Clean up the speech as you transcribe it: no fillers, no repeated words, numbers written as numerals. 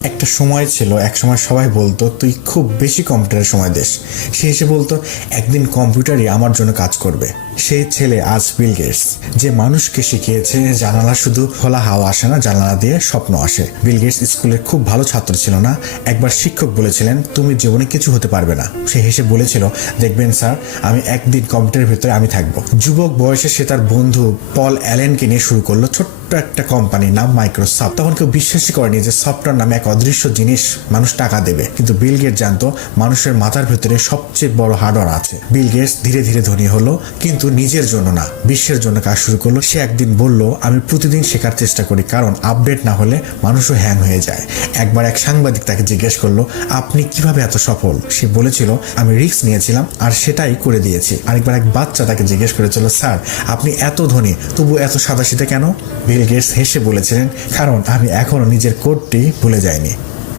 একটা সময় ছিল, এক সময় সবাই বলতো তুই খুব বেশি কম্পিউটারের সময় দিস। সে এসে বলতো একদিন কম্পিউটারই আমার জন্য কাজ করবে। সেই ছেলে আজ বিল গেটস, যে মানুষকে শিখিয়েছে জানালা শুধু খোলা হাওয়া আসে না, জানালা দিয়ে স্বপ্ন আসে। বিল গেটস স্কুলের খুব ভালো ছাত্র ছিল না। একবার শিক্ষক বলেছিলেন তুমি জীবনে কিছু হতে পারবে না। সে হেসে বলেছিল দেখবেন স্যার, আমি একদিন কম্পিউটারের ভেতরে আমি থাকবো। যুবক বয়সে সে তার বন্ধু পল অ্যালেনকে নিয়ে শুরু করলো ছোট্ট একটা কোম্পানি, নাম মাইক্রোসফট। তখন কেউ বিশ্বাসই করেনি যে সফটওয়্যার নামে এক অদৃশ্য জিনিস মানুষ টাকা দেবে। কিন্তু বিল গেটস জানতো মানুষের মাথার ভেতরে সবচেয়ে বড় হার্ডওয়্যার আছে। বিল গেটস ধীরে ধীরে ধনী হলো, কিন্তু নিজের জন্য না, বিশ্বের জন্য কাজ শুরু করলো। সে একদিন বলল আমি প্রতিদিন শেখার চেষ্টা করি, কারণ আপডেট না হলে মানুষও হ্যাং হয়ে যায়। একবার এক সাংবাদিক তাকে জিজ্ঞেস করলো আপনি কিভাবে এত সফল? সে বলেছিল আমি রিস্ক নিয়েছিলাম আর সেটাই করে দিয়েছি। আরেকবার এক বাচ্চা তাকে জিজ্ঞেস করেছিল স্যার আপনি এত ধনী তবু এত সাদাসিধে কেন? বিল গেটস হেসে বলেছিলেন কারণ আমি এখনো নিজের কোডটি ভুলে যাইনি।